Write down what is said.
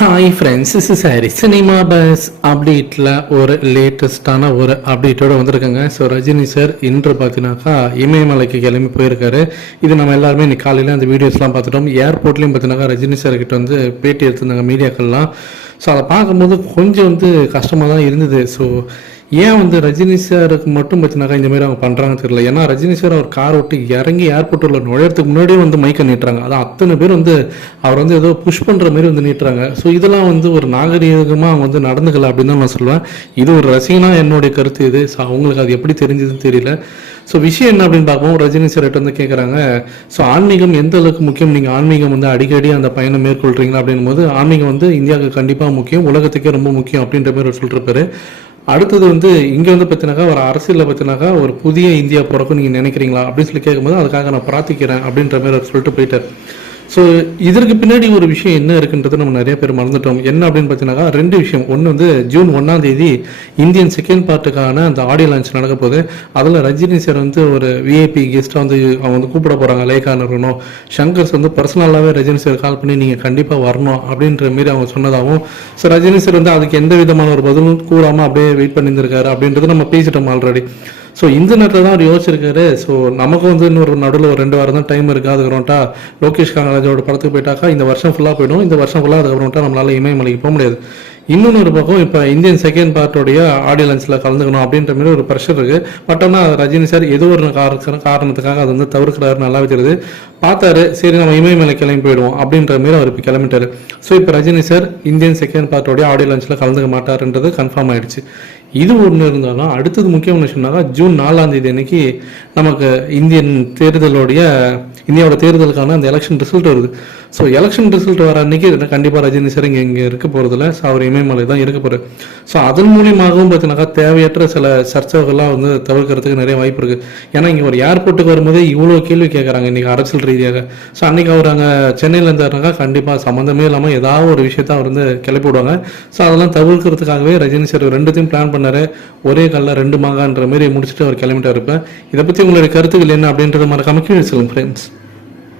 Hi friends is sorry cinema buzz அப்டேட்டில் ஒரு லேட்டஸ்ட்டான ஒரு அப்டேட்டோட வந்திருக்காங்க. ஸோ ரஜினி சார் இன்று பார்த்தீங்கன்னாக்கா இமயமலைக்கு கிளம்பி போயிருக்காரு. இது நம்ம எல்லாருமே இன்னைக்கு காலையில் அந்த வீடியோஸ்லாம் பார்த்துட்டோம். ஏர்போர்ட்லேயும் பார்த்தீங்கன்னாக்கா ரஜினி சார் கிட்ட வந்து பேட்டி எடுத்திருந்தாங்க மீடியாக்கள்லாம். ஸோ அதை பார்க்கும்போது கொஞ்சம் வந்து கஷ்டமாக தான் இருந்தது. ஸோ ஏன் வந்து ரஜினி சாருக்கு மட்டும் பார்த்தீங்கன்னாக்கா இந்த மாதிரி அவங்க பண்ணுறாங்கன்னு தெரியல. ஏன்னா ரஜினி சார் அவர் கார் விட்டு இறங்கி ஏர்போர்ட் உள்ள நுழையத்துக்கு முன்னாடியே வந்து மைக்கை நீட்டுறாங்க. அதான் அத்தனை பேர் வந்து அவர் வந்து ஏதோ புஷ் பண்ணுற மாதிரி வந்து நீட்டுறாங்க. ஸோ இதெல்லாம் வந்து ஒரு நாகரீகமாக அவங்க வந்து நடந்துக்கல அப்படின்னு தான் நான் சொல்லுவேன். இது ஒரு ரசிகனா என்னுடைய கருத்து இது. ஸோ அவங்களுக்கு அது எப்படி தெரிஞ்சதுன்னு தெரியல. ஸோ விஷயம் என்ன அப்படின்னு பார்ப்போம். ரஜினி சார்கிட்ட வந்து கேட்குறாங்க ஸோ ஆன்மீகம் எந்த அளவுக்கு முக்கியம்? நீங்கள் ஆன்மீகம் வந்து அடிக்கடி அந்த பயணம் மேற்கொள்கிறீங்களா அப்படின்னும் போது ஆன்மீகம் வந்து இந்தியாவுக்கு கண்டிப்பாக முக்கியம். உலகத்துக்கே ரொம்ப முக்கியம் அப்படின்ற மாதிரி அவர் அடுத்தது வந்து இங்கே வந்து பார்த்தீங்கன்னாக்கா ஒரு அரசியலில் பார்த்தீங்கன்னாக்கா ஒரு புதிய இந்தியா பிறக்கும் நீங்கள் நினைக்கிறீங்களா? அப்படின்னு சொல்லி கேட்கும்போது அதுக்காக நான் பிரார்த்திக்கிறேன் அப்படின்ற மாதிரி சொல்லிட்டு போயிட்டார். ஸோ இதற்கு பின்னாடி ஒரு விஷயம் என்ன இருக்குன்றது நம்ம நிறைய பேர் மறந்துட்டோம். என்ன அப்படின்னு பார்த்தீங்கன்னா ரெண்டு விஷயம். ஒன்று வந்து ஜூன் ஒன்றாம் தேதி இந்தியன் செகண்ட் பார்ட்டுக்கான அந்த ஆடியோ லான்ச் நடக்க போகுது. அதில் ரஜினி சார் வந்து ஒரு விஐபி கெஸ்ட்டாக வந்து அவங்க வந்து கூப்பிட போகிறாங்க லேக்கான இருக்கணும். சங்கர்ஸ் வந்து பர்சனலாகவே ரஜினி சார் கால் பண்ணி நீங்கள் கண்டிப்பாக வரணும் அப்படின்ற மாரி அவங்க சொன்னதாகவும் ஸோ ரஜினி சார் வந்து அதுக்கு எந்த விதமான ஒரு பதிலும் கூறாமல் அப்படியே வெயிட் பண்ணியிருந்திருக்காரு அப்படின்றது நம்ம பேசிட்டோம் ஆல்ரெடி ஸோ இந்த நேரத்தில் தான் அவர் யோசிச்சிருக்காரு. ஸோ நமக்கு வந்து இன்னொரு நடுவில் ஒரு ரெண்டு வாரம் தான் டைம் இருக்குது அதுக்கப்புறம்ட்டா லோகேஷ் காங்கராஜோட படத்துக்கு போயிட்டாக்கா இந்த வருஷம் ஃபுல்லாக போயிடும். இந்த வருஷம் ஃபுல்லாக அதுக்கப்புறம்ட்டா நம்மளால இமயமலைக்கு போக முடியாது. இன்னொன்று ஒரு பக்கம் இப்போ இந்தியன் செகண்ட் பார்ட்டோடைய ஆடியோ லான்ச்சில் கலந்துக்கணும் அப்படின்ற மாதிரி ஒரு ப்ரெஷர் இருக்குது பட் ஆனால் ரஜினி சார் ஏதோ ஒரு காரணத்துக்காக அதை வந்து தவிர்க்கிறாரு நல்லா தெரியுது பார்த்தாரு சரி நம்ம இமயமலை கிளம்பி போயிடுவோம் அப்படின்ற மாதிரி அவர் இப்போ கிளம்பிட்டாரு. ஸோ இப்போ ரஜினி சார் இந்தியன் செகண்ட் பார்ட்டோடைய ஆடியோ லஞ்சில் கலந்துக்க மாட்டாருன்றது கன்ஃபார்ம் ஆயிடுச்சு. இது ஒன்று இருந்தாலும் அடுத்தது முக்கியமான விஷயம்னாக்கா ஜூன் நாலாம் தேதி அன்னைக்கு நமக்கு இந்தியன் தேர்தலுடைய இந்தியாவோட தேர்தலுக்கான அந்த எலெக்ஷன் ரிசல்ட் வருது. ஸோ எலெக்ஷன் ரிசல்ட் வர அன்னைக்கு கண்டிப்பாக ரஜினி சார் இங்கே இங்கே இருக்க போகிறதில்ல ஸோ அவர் இமயமலை தான் இருக்க போகிறார் ஸோ அதன் மூலியமாகவும் பார்த்தீங்கன்னாக்கா தேவையற்ற சில சர்ச்சைகள்லாம் வந்து தவிர்க்கிறதுக்கு நிறைய வாய்ப்பு இருக்குது ஏன்னா இங்கே ஒரு ஏர்போர்ட்டுக்கு வரும்போதே இவ்வளோ கேள்வி கேட்குறாங்க இன்றைக்கி அரசியல் ரீதியாக. ஸோ அன்றைக்கி அவர் அங்கே சென்னையில் இருந்தாருனாக்கா கண்டிப்பாக சம்மந்தமே இல்லாமல் ஏதாவது ஒரு விஷயத்த அவர் வந்து கிளப்பி விடுவாங்க. ஸோ அதெல்லாம் தவிர்க்கிறதுக்காகவே ரஜினி சார் ரெண்டுத்தையும் பிளான் பண்ணாரு. ஒரே கல்ல ரெண்டு மாங்கான்ற மாதிரி முடிச்சுட்டு அவர் கிளம்பிட்டார் இருப்பேன் இதை பற்றி உங்களுடைய கருத்துக்கள் என்ன அப்படின்றத மறக்காமல் கீழே சொல்லுங்கள் ஃப்ரெண்ட்ஸ்